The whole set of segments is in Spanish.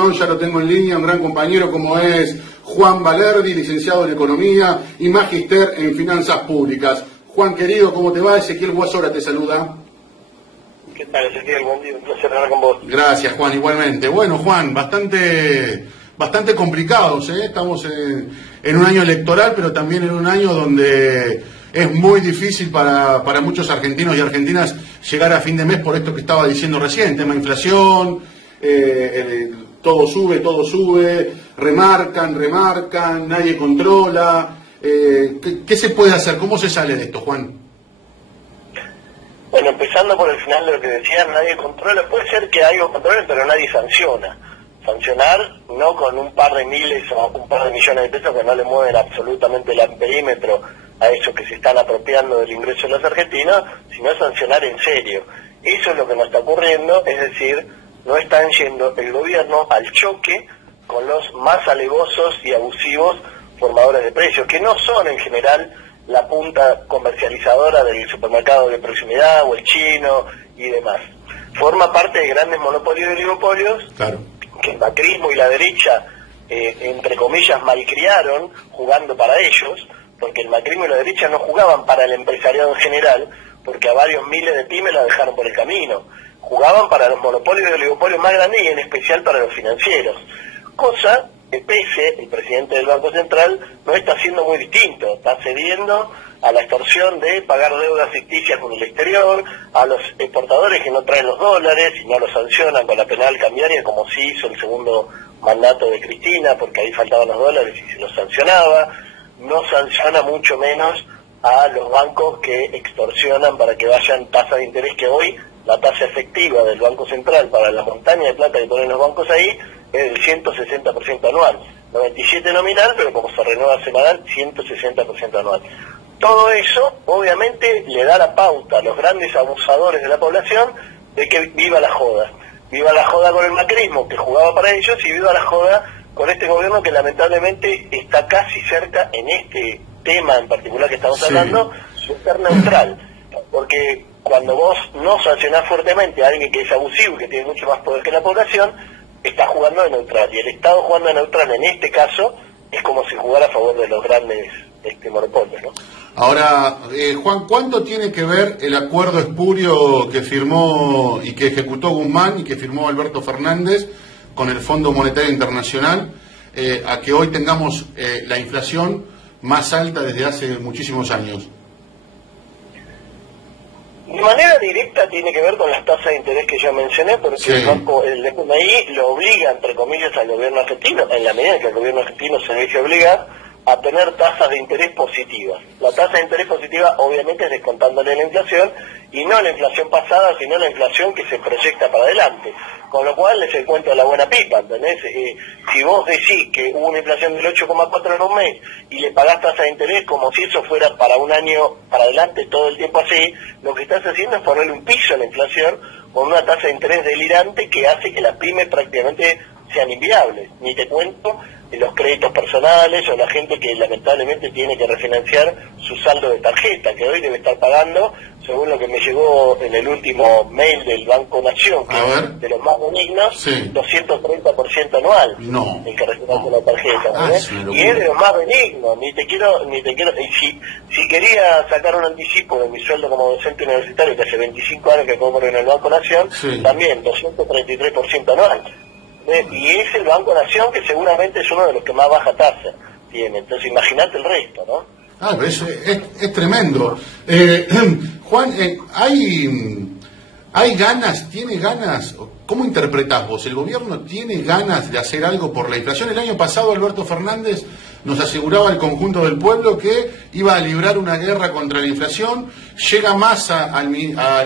comunicación, ya lo tengo en línea, un gran compañero como es Juan Valerdi, licenciado en Economía y magíster en Finanzas Públicas. Juan, querido, ¿cómo te va? Ezequiel Guasora te saluda. ¿Qué tal, Ezequiel? Buen día, un placer hablar con vos. Gracias, Juan, igualmente. Bueno, Juan, bastante complicados, ¿eh? Estamos en un año electoral, pero también en un año donde es muy difícil para muchos argentinos y argentinas llegar a fin de mes por esto que estaba diciendo recién, tema inflación, todo sube, remarcan, nadie controla. ¿Qué se puede hacer? ¿Cómo se sale de esto, Juan? Bueno, empezando por el final de lo que decías, nadie controla. Puede ser que algo controle, pero nadie sanciona. Sancionar no con un par de miles o un par de millones de pesos que no le mueven absolutamente el amperímetro a esos que se están apropiando del ingreso de los argentinos, sino sancionar en serio. Eso es lo que nos está ocurriendo, es decir, no están yendo el gobierno al choque con los más alevosos y abusivos formadores de precios, que no son en general la punta comercializadora del supermercado de proximidad o el chino y demás. Forma parte de grandes monopolios y oligopolios, claro, que el macrismo y la derecha, entre comillas, malcriaron jugando para ellos, porque el macrismo y la derecha no jugaban para el empresariado en general, porque a varios miles de pymes la dejaron por el camino. Jugaban para los monopolios y oligopolios más grandes y en especial para los financieros. Cosa que Pese, el presidente del Banco Central, no está haciendo muy distinto. Está cediendo a la extorsión de pagar deudas ficticias con el exterior, a los exportadores que no traen los dólares y no los sancionan con la penal cambiaria, como sí hizo el segundo mandato de Cristina, porque ahí faltaban los dólares y se los sancionaba. No sanciona mucho menos a los bancos que extorsionan para que vayan tasas de interés, que hoy la tasa efectiva del Banco Central para la montaña de plata que ponen los bancos ahí es del 160% anual, 97% nominal, pero como se renueva semanal, 160% anual. Todo eso obviamente le da la pauta a los grandes abusadores de la población de que viva la joda con el macrismo que jugaba para ellos, y viva la joda con este gobierno que lamentablemente está casi cerca, en este tema en particular que estamos hablando, de ser neutral, porque cuando vos no sancionás fuertemente a alguien que es abusivo y que tiene mucho más poder que la población, está jugando de neutral, y el Estado jugando de neutral en este caso es como si jugara a favor de los grandes monopolios, ¿no? Ahora, Juan, ¿cuánto tiene que ver el acuerdo espurio que firmó y que ejecutó Guzmán y que firmó Alberto Fernández con el Fondo Monetario Internacional a que hoy tengamos la inflación más alta desde hace muchísimos años? De manera directa tiene que ver con las tasas de interés que ya mencioné, porque el FMI lo obliga, entre comillas, al gobierno argentino, en la medida en que el gobierno argentino se deje obligar, a tener tasas de interés positivas. La tasa de interés positiva obviamente es descontándole la inflación, y no la inflación pasada, sino la inflación que se proyecta para adelante. Con lo cual es el cuento de la buena pipa, ¿entendés? Si vos decís que hubo una inflación del 8,4 en un mes y le pagás tasa de interés como si eso fuera para un año para adelante todo el tiempo así, lo que estás haciendo es ponerle un piso a la inflación con una tasa de interés delirante que hace que las pymes prácticamente sean inviables. Ni te cuento los créditos personales o la gente que lamentablemente tiene que refinanciar su saldo de tarjeta, que hoy debe estar pagando, según lo que me llegó en el último mail del Banco Nación, que es de los más benignos, 230% anual, el que refinancia la tarjeta, y es de los más benignos. Ni te quiero, y si quería sacar un anticipo de mi sueldo como docente universitario, que hace 25 años que cobro en el Banco Nación, también 233% anual. Y es el Banco Nación, que seguramente es uno de los que más baja tasa tiene. Entonces imagínate el resto, ¿no? Ah, pero es tremendo. Juan, ¿hay ganas, tiene ganas? ¿Cómo interpretás vos? ¿El gobierno tiene ganas de hacer algo por la inflación? El año pasado Alberto Fernández nos aseguraba al conjunto del pueblo que iba a librar una guerra contra la inflación. Llega Massa al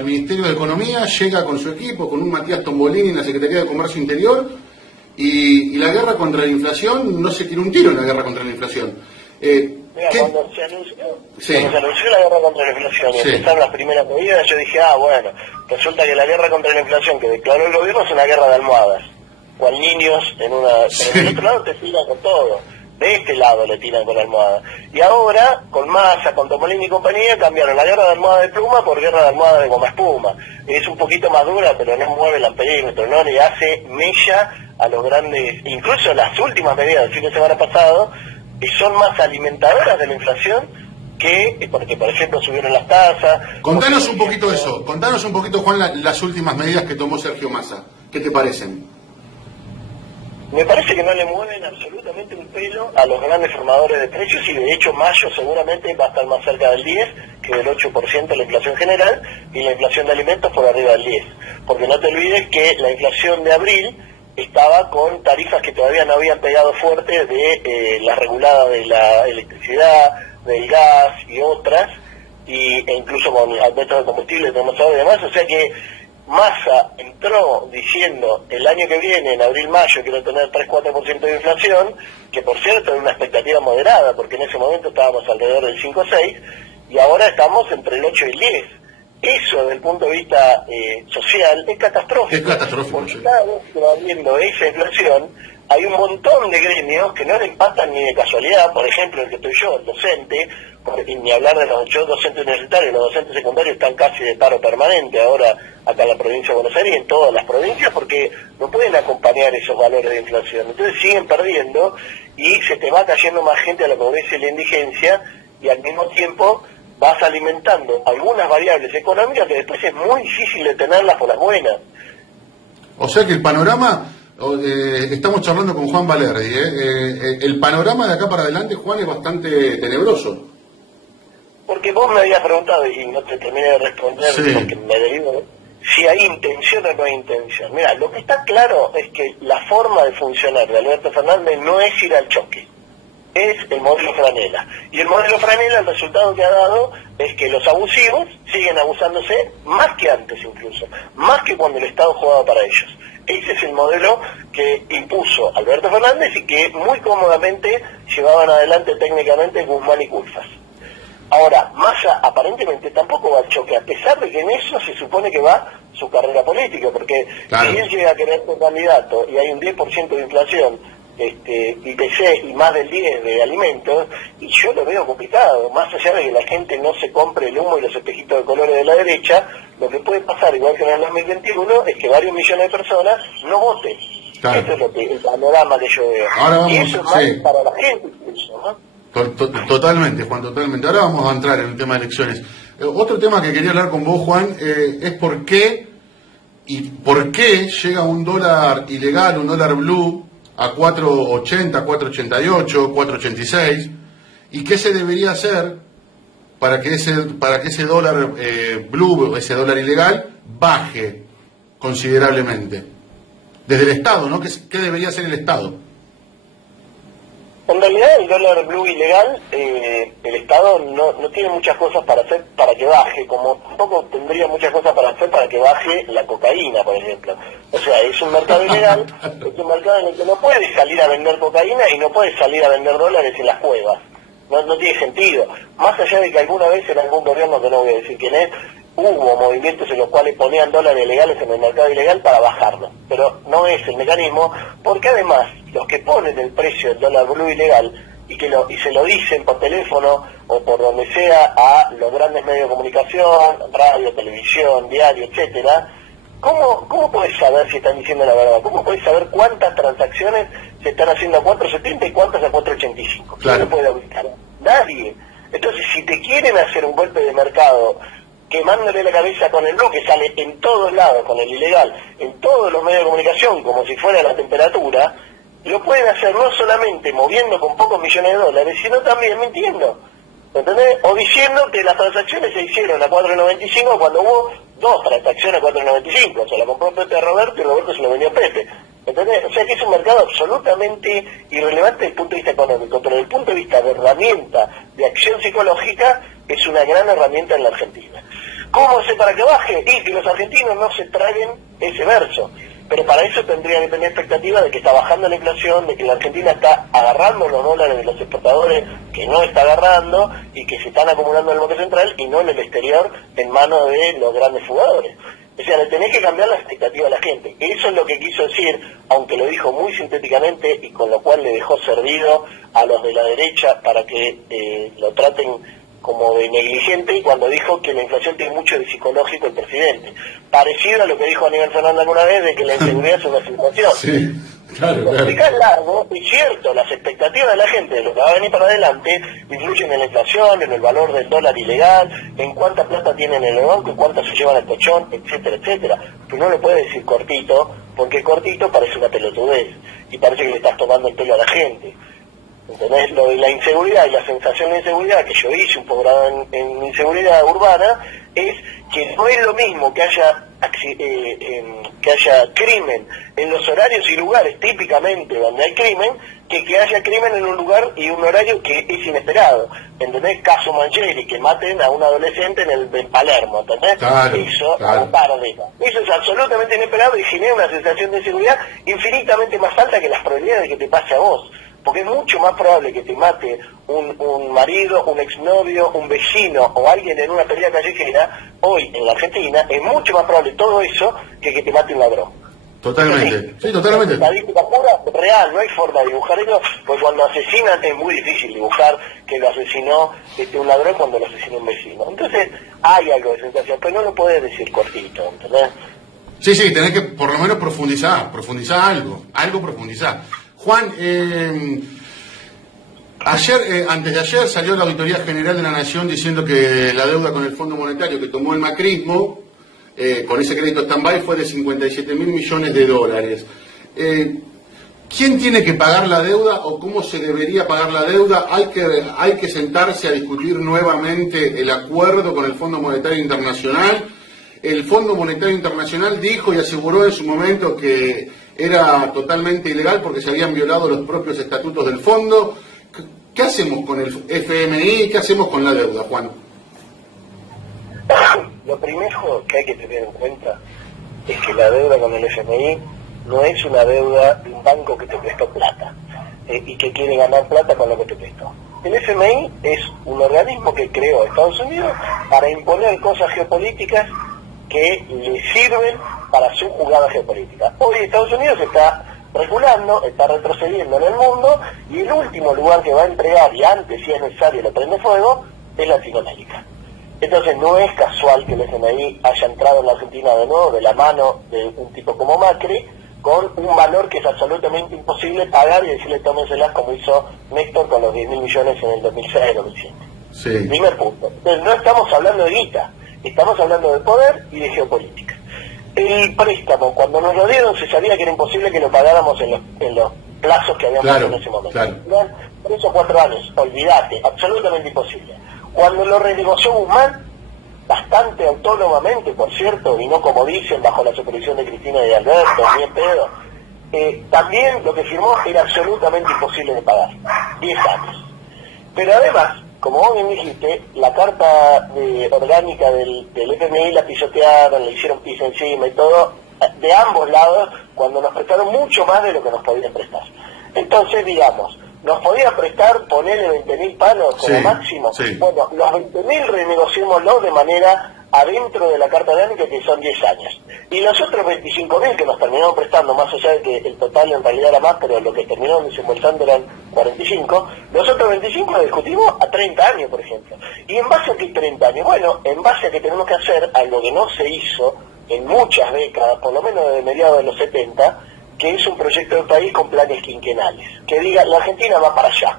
Ministerio de Economía, llega con su equipo, con un Matías Tombolini en la Secretaría de Comercio Interior, y la guerra contra la inflación, no se tiene un tiro en la guerra contra la inflación. Mira, cuando se anunció la guerra contra la inflación y empezaron las primeras medidas, yo dije, bueno, resulta que la guerra contra la inflación que declaró el gobierno es una guerra de almohadas, cual niños en una... Pero por otro lado te tiran con todo. De este lado le tiran con la almohada. Y ahora, con Massa, con Tomolini y compañía, cambiaron la guerra de almohada de pluma por guerra de almohada de goma espuma. Es un poquito más dura, pero no mueve el amperímetro, no le hace mella a los grandes, incluso las últimas medidas del fin de semana pasado, que son más alimentadoras de la inflación que, porque por ejemplo subieron las tasas. Contanos un poquito eso, contanos un poquito, Juan, las últimas medidas que tomó Sergio Massa. ¿Qué te parecen? Me parece que no le mueven absolutamente un pelo a los grandes formadores de precios y de hecho mayo seguramente va a estar más cerca del 10 que del 8% la inflación general y la inflación de alimentos por arriba del 10. Porque no te olvides que la inflación de abril estaba con tarifas que todavía no habían pegado fuerte de la regulada de la electricidad, del gas y otras, e incluso con aumentos de combustible, tenemos ahora y demás, o sea que Massa entró diciendo el año que viene, en abril-mayo, quiero tener 3-4% de inflación, que por cierto era una expectativa moderada, porque en ese momento estábamos alrededor del 5-6, y ahora estamos entre el 8 y el 10. Eso, desde el punto de vista social, es catastrófico. Es catastrófico, porque sí. cada vez que va viendo esa inflación, hay un montón de gremios que no le impactan ni de casualidad, por ejemplo, el que estoy yo, el docente, ni hablar de los docentes universitarios, los docentes secundarios están casi de paro permanente ahora acá en la provincia de Buenos Aires y en todas las provincias porque no pueden acompañar esos valores de inflación. Entonces siguen perdiendo y se te va cayendo más gente a la pobreza y la indigencia y al mismo tiempo vas alimentando algunas variables económicas que después es muy difícil de tenerlas por las buenas. O sea que el panorama, estamos charlando con Juan Valerdi, el panorama de acá para adelante, Juan, es bastante tenebroso. Porque vos me habías preguntado, y no te terminé de responder, sí, porque me derivo, si hay intención o no hay intención. Mira, lo que está claro es que la forma de funcionar de Alberto Fernández no es ir al choque, es el modelo Franela. Y el modelo Franela, el resultado que ha dado es que los abusivos siguen abusándose más que antes incluso, más que cuando el Estado jugaba para ellos. Ese es el modelo que impuso Alberto Fernández y que muy cómodamente llevaban adelante técnicamente Guzmán y Culfas. Ahora, Massa aparentemente tampoco va al choque, a pesar de que en eso se supone que va su carrera política, porque claro, si él llega a querer ser candidato y hay un 10% de inflación, IPC y más del 10% de alimentos, y yo lo veo complicado, más allá de que la gente no se compre el humo y los espejitos de colores de la derecha, lo que puede pasar, igual que en el 2021, es que varios millones de personas no voten. Claro. Eso es lo que, el panorama que yo veo. Ahora vamos, y eso es más sí, para la gente incluso, ¿no? Totalmente, Juan, totalmente. Ahora vamos a entrar en el tema de elecciones. Otro tema que quería hablar con vos, Juan, es por qué llega un dólar ilegal, un dólar blue, a 4.80, 4.88, 4.86, y qué se debería hacer para que ese dólar blue, ese dólar ilegal, baje considerablemente. Desde el Estado, ¿no? ¿Qué debería hacer el Estado? En realidad el dólar blue ilegal, el Estado no tiene muchas cosas para hacer para que baje, como tampoco tendría muchas cosas para hacer para que baje la cocaína, por ejemplo. O sea, es un mercado ilegal, es un mercado en el que no puedes salir a vender cocaína y no puedes salir a vender dólares en las cuevas. No tiene sentido. Más allá de que alguna vez en algún gobierno, que no voy a decir quién es, hubo movimientos en los cuales ponían dólares legales en el mercado ilegal para bajarlo, pero no es el mecanismo, porque además los que ponen el precio del dólar blue ilegal y se lo dicen por teléfono o por donde sea a los grandes medios de comunicación, radio, televisión, diario, etcétera, ¿cómo puedes saber si están diciendo la verdad? ¿Cómo puedes saber cuántas transacciones se están haciendo a 4.70 y cuántas a 4.85? ¿Quién lo puede ubicar? Nadie. Entonces, si te quieren hacer un golpe de mercado quemándole la cabeza con el blue, que sale en todos lados, con el ilegal, en todos los medios de comunicación, como si fuera la temperatura, lo pueden hacer no solamente moviendo con pocos millones de dólares, sino también mintiendo, ¿entendés? O diciendo que las transacciones se hicieron a 4.95 cuando hubo 2 transacciones a 4.95, se la compró Pepe a Roberto y Roberto se lo vendió a Pepe, ¿entendés? O sea que es un mercado absolutamente irrelevante desde el punto de vista económico, pero desde el punto de vista de herramienta, de acción psicológica, es una gran herramienta en la Argentina. ¿Cómo hacer para que baje? Y que los argentinos no se traguen ese verso. Pero para eso tendría que tener expectativa de que está bajando la inflación, de que la Argentina está agarrando los dólares de los exportadores, que no está agarrando, y que se están acumulando en el Banco Central y no en el exterior en manos de los grandes jugadores. O sea, le tenés que cambiar la expectativa a la gente. Eso es lo que quiso decir, aunque lo dijo muy sintéticamente y con lo cual le dejó servido a los de la derecha para que lo traten como de negligente, y cuando dijo que la inflación tiene mucho de psicológico el presidente. Parecido a lo que dijo Aníbal Fernández alguna vez de que la inseguridad es una situación. Sí, claro, claro. Es largo, y cierto, las expectativas de la gente de lo que va a venir para adelante influyen en la inflación, en el valor del dólar ilegal, en cuánta plata tienen en el banco y cuánta se llevan al colchón, etcétera, etcétera. Pero no le puede decir cortito, porque cortito parece una pelotudez y parece que le estás tomando el pelo a la gente. ¿Entendés? Lo de la inseguridad y la sensación de inseguridad, que yo hice un posgrado en inseguridad urbana, es que no es lo mismo que haya crimen en los horarios y lugares típicamente donde hay crimen, que haya crimen en un lugar y un horario que es inesperado. ¿Entendés? Caso Mancheri, que maten a un adolescente en Palermo, ¿entendés? Claro, Eso, claro. Eso es absolutamente inesperado y genera una sensación de inseguridad infinitamente más alta que las probabilidades de que te pase a vos. Porque es mucho más probable que te mate un marido, un exnovio, un vecino o alguien en una pelea callejera, hoy en la Argentina, es mucho más probable todo eso que te mate un ladrón. Totalmente, sí, totalmente. Estadística pura, real, no hay forma de dibujar eso, porque cuando asesinan es muy difícil dibujar que lo asesinó un ladrón cuando lo asesinó un vecino. Entonces hay algo de sensación, pero no lo puedes decir cortito, ¿entendés? Sí, sí, tenés que por lo menos profundizar algo profundizar. Juan, antes de ayer salió la Auditoría General de la Nación diciendo que la deuda con el Fondo Monetario que tomó el macrismo, con ese crédito stand-by, fue de 57.000 millones de dólares. ¿Quién tiene que pagar la deuda o cómo se debería pagar la deuda? ¿Hay que sentarse a discutir nuevamente el acuerdo con el Fondo Monetario Internacional? El Fondo Monetario Internacional dijo y aseguró en su momento que era totalmente ilegal porque se habían violado los propios estatutos del fondo. ¿Qué hacemos con el FMI? ¿Qué hacemos con la deuda, Juan? Lo primero que hay que tener en cuenta es que la deuda con el FMI no es una deuda de un banco que te prestó plata y que quiere ganar plata con lo que te prestó. El FMI es un organismo que creó Estados Unidos para imponer cosas geopolíticas que le sirven para su jugada geopolítica. Hoy Estados Unidos está reculando, está retrocediendo en el mundo, y el último lugar que va a entregar, y antes si es necesario lo prende fuego, es Latinoamérica. Entonces no es casual que el FMI haya entrado en la Argentina de nuevo de la mano de un tipo como Macri, con un valor que es absolutamente imposible pagar y decirle tómenselas como hizo Néstor con los 10.000 millones en el 2006-2007. Sí. Primer punto. Entonces no estamos hablando de guita, estamos hablando de poder y de geopolítica. El préstamo, cuando nos lo dieron, se sabía que era imposible que lo pagáramos en los plazos que habíamos en ese momento. Claro. 3 o 4 años, olvídate, absolutamente imposible. Cuando lo renegoció Guzmán, bastante autónomamente, por cierto, y no como dicen, bajo la supervisión de Cristina y de Alberto, ni en pedo, también lo que firmó era absolutamente imposible de pagar. 10 años. Pero además, como vos bien dijiste, la carta orgánica del FMI la pisotearon, le hicieron pis encima y todo, de ambos lados, cuando nos prestaron mucho más de lo que nos podían prestar. Entonces, digamos, nos podían prestar, ponerle 20.000 palos como máximo. Sí. Bueno, los 20.000 renegociémoslo de manera adentro de la carta orgánica, que son 10 años. Y los otros 25.000 que nos terminaron prestando, más allá de que el total en realidad era más, pero lo que terminaron desembolsando eran 45, los otros 25 los discutimos a 30 años, por ejemplo. ¿Y en base a qué 30 años? Bueno, en base a que tenemos que hacer algo que no se hizo en muchas décadas, por lo menos desde mediados de los 70, que es un proyecto de país con planes quinquenales. Que diga, la Argentina va para allá.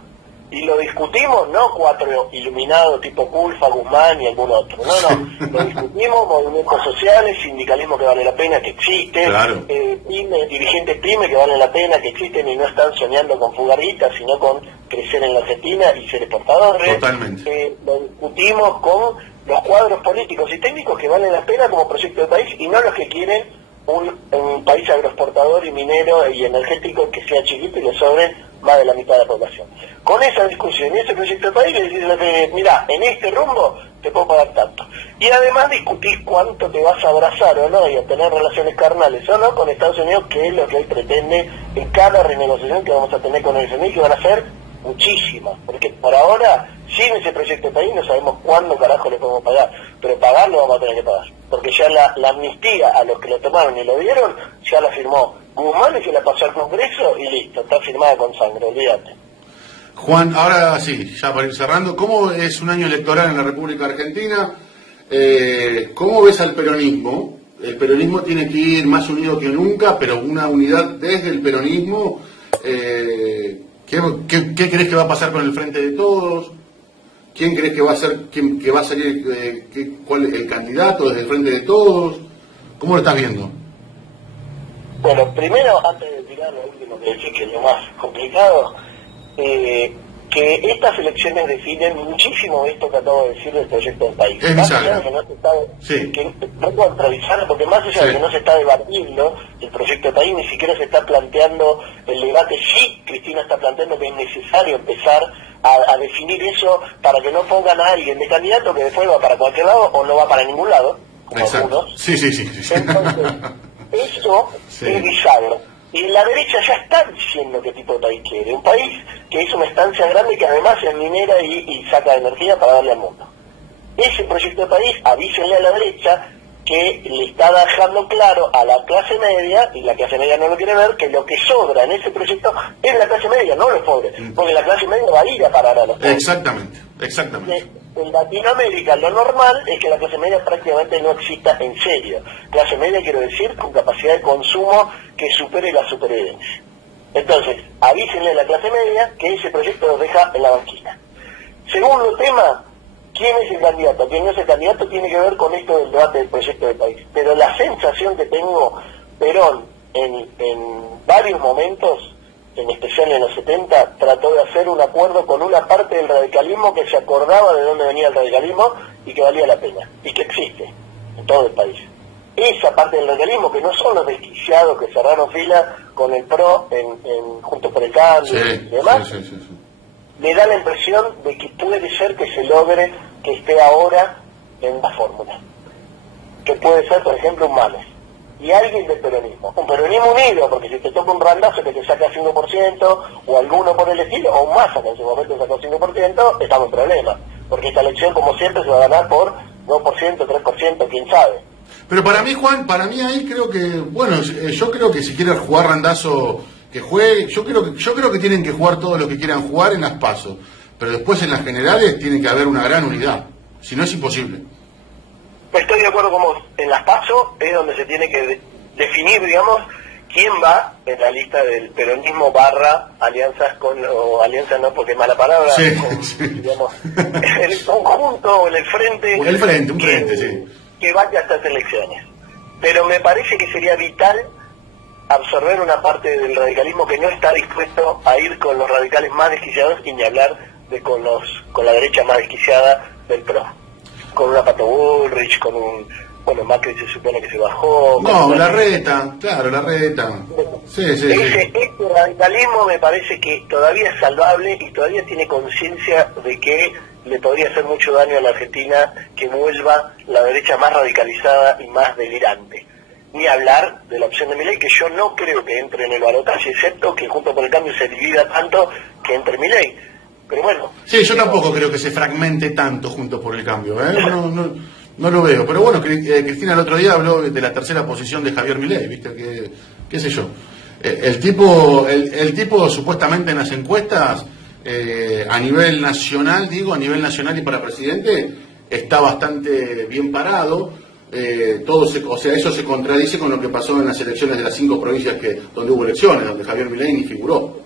Y lo discutimos, no 4 iluminados tipo Culfa, Guzmán y algún otro. No, lo discutimos, movimientos sociales, sindicalismo que vale la pena, que existe, claro. Dirigentes pyme que valen la pena, que existen y no están soñando con fugaritas, sino con crecer en la Argentina y ser exportadores. Totalmente. Lo discutimos con los cuadros políticos y técnicos que valen la pena como proyecto de país y no los que quieren un país agroexportador y minero y energético que sea chiquito y le sobren más de la mitad de la población. Con esa discusión y ese proyecto de país le decís, mira, en este rumbo te puedo pagar tanto. Y además discutís cuánto te vas a abrazar o no y a tener relaciones carnales o no con Estados Unidos, que es lo que hoy pretende en cada renegociación que vamos a tener con el FMI, que van a ser muchísimas, porque por ahora, sin ese proyecto de país, no sabemos cuándo carajo le podemos pagar, pero pagarlo vamos a tener que pagar, porque ya la amnistía a los que lo tomaron y lo dieron, ya la firmó Guzmán y se la pasó al Congreso y listo, está firmada con sangre, olvídate. Juan, ahora sí, ya para ir cerrando, ¿cómo es un año electoral en la República Argentina? ¿Cómo ves al peronismo? El peronismo tiene que ir más unido que nunca, pero una unidad desde el peronismo. ¿Qué crees que va a pasar con el Frente de Todos? ¿Quién crees que va a ser, que va a salir, cuál el candidato desde el Frente de Todos? ¿Cómo lo estás viendo? Bueno, primero, antes de tirar lo último que decís, que es lo más complicado, que estas elecciones definen muchísimo esto que acabo de decir del proyecto del país. Es más allá de que bisagra. no se está, Sí. que no contradiccionar, porque más allá de que no se está debatiendo el proyecto del país, ni siquiera se está planteando el debate. Sí, Cristina está planteando que es necesario empezar a definir eso para que no pongan a alguien de candidato que después va para cualquier lado o no va para ningún lado, como Exacto. algunos. Sí. Entonces, eso Sí. es bisagra. Y la derecha ya está diciendo qué tipo de país quiere. Un país que es una estancia grande que además es minera y saca energía para darle al mundo. Ese proyecto de país, avísenle a la derecha que le está dejando claro a la clase media, y la clase media no lo quiere ver, que lo que sobra en ese proyecto es la clase media, no los pobres. Porque la clase media va a ir a parar a los pobres. Exactamente. En Latinoamérica lo normal es que la clase media prácticamente no exista en serio. Clase media quiero decir con capacidad de consumo que supere la supervivencia. Entonces, avísenle a la clase media que ese proyecto los deja en la banquina. Segundo tema, ¿quién es el candidato? ¿Quién no es el candidato? Tiene que ver con esto del debate del proyecto del país. Pero la sensación que tengo, Perón, en varios momentos, en especial en los 70, trató de hacer un acuerdo con una parte del radicalismo que se acordaba de dónde venía el radicalismo y que valía la pena, y que existe en todo el país. Esa parte del radicalismo, que no son los desquiciados que cerraron fila con el PRO en Juntos por el Cambio y demás, me da la impresión de que puede ser que se logre que esté ahora en la fórmula. Que puede ser, por ejemplo, un Manes. Y alguien del peronismo. Un peronismo unido, porque si te toca un randazo que te saca 5%, o alguno por el estilo, o un Massa que en su momento sacó 5%, estamos en problema. Porque esta elección, como siempre, se va a ganar por 2%, 3%, quién sabe. Pero para mí, Juan, ahí creo que, bueno, yo creo que si quiere jugar randazo, que juegue. Yo creo que tienen que jugar todos los que quieran jugar en las PASO. Pero después en las generales tiene que haber una gran unidad. Si no, es imposible. Estoy de acuerdo con vos. En las PASO es donde se tiene que definir, digamos, quién va en la lista del peronismo / alianzas con, o alianzas no porque es mala palabra, digamos, en el conjunto o en el frente. Un frente, sí. Que vaya a estas elecciones. Pero me parece que sería vital absorber una parte del radicalismo que no está dispuesto a ir con los radicales más desquiciados y ni hablar de con la derecha más desquiciada del PRO. Con una Pato Bullrich, con un... Bueno, Macri se supone que se bajó... No, Larreta, claro, Larreta. Sí. Este radicalismo me parece que todavía es salvable y todavía tiene conciencia de que le podría hacer mucho daño a la Argentina que vuelva la derecha más radicalizada y más delirante. Ni hablar de la opción de Milei, que yo no creo que entre en el balotaje, excepto que Juntos por el Cambio se divida tanto que entre Milei. Pero bueno... Sí, yo tampoco creo que se fragmente tanto Juntos por el Cambio, ¿eh? No lo veo. Pero bueno, Cristina el otro día habló de la tercera posición de Javier Milei, ¿viste? ¿Qué sé yo? El tipo supuestamente en las encuestas, a nivel nacional y para presidente, está bastante bien parado. Eso se contradice con lo que pasó en las elecciones de las 5 provincias donde hubo elecciones, donde Javier Milei ni figuró.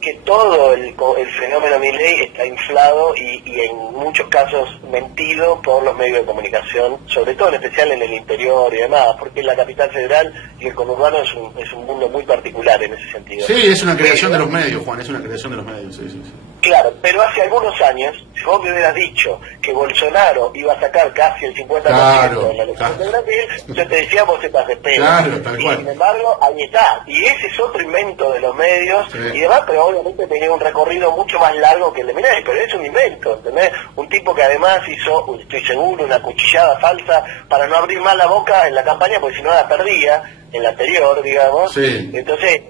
Que todo el fenómeno Milei está inflado y en muchos casos mentido por los medios de comunicación, sobre todo en especial en el interior y demás, porque la capital federal y el conurbano es un mundo muy particular en ese sentido. Sí, es una creación de los medios, Juan, es una creación de los medios, sí. Claro, pero hace algunos años, si vos me hubieras dicho que Bolsonaro iba a sacar casi el 50% en la elección de Brasil, yo te decía, vos estás de pelo. Claro, tal cual. Sin embargo, ahí está. Y ese es otro invento de los medios y demás, pero obviamente tenía un recorrido mucho más largo que el de Milei, pero es un invento, ¿entendés? Un tipo que además hizo, estoy seguro, una cuchillada falsa para no abrir más la boca en la campaña, porque si no la perdía en la anterior, digamos. Sí. Entonces,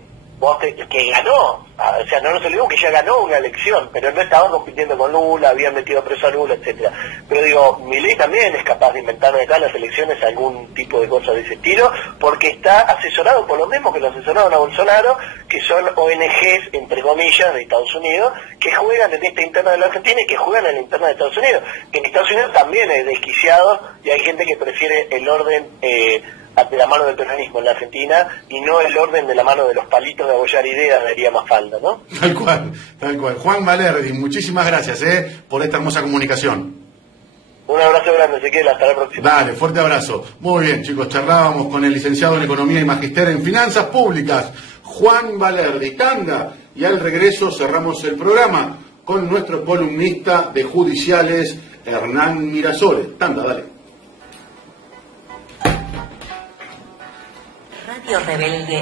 que ganó, o sea, no nos olvidemos que ya ganó una elección, pero no estaba compitiendo con Lula, habían metido preso a Lula, etcétera. Pero digo, Milei también es capaz de inventar de acá en las elecciones algún tipo de cosa de ese estilo, porque está asesorado por lo mismo que lo asesoraron a Bolsonaro, que son ONGs, entre comillas, de Estados Unidos, que juegan en esta interna de la Argentina y que juegan en la interna de Estados Unidos. Que en Estados Unidos también hay desquiciados y hay gente que prefiere el orden de la mano del peronismo en la Argentina y no el orden de la mano de los palitos de abollar ideas, daría más falta, ¿no? Tal cual, tal cual. Juan Valerdi, muchísimas gracias por esta hermosa comunicación. Un abrazo grande, Ezequiel, hasta la próxima. Dale, fuerte abrazo. Muy bien, chicos, charlábamos con el licenciado en Economía y Magíster en Finanzas Públicas, Juan Valerdi. Tanda, y al regreso cerramos el programa con nuestro columnista de judiciales, Hernán Mirasoles. Tanda, dale. Radio Rebelde.